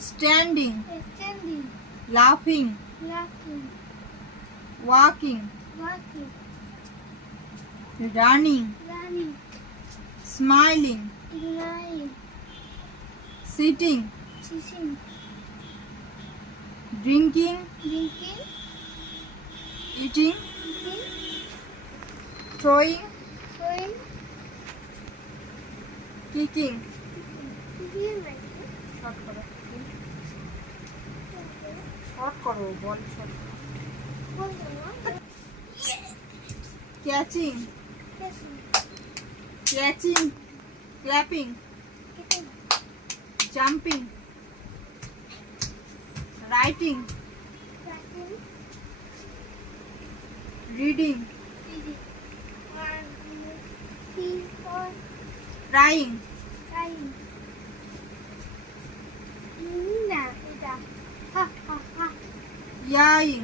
standing, standing, laughing, laughing, walking, walking, running, running, smiling, lying, sitting, sitting, drinking, drinking, eating, eating, throwing, throwing, kicking. Short করো বল short catching catching clapping jumping writing reading রাইং ইয়াইং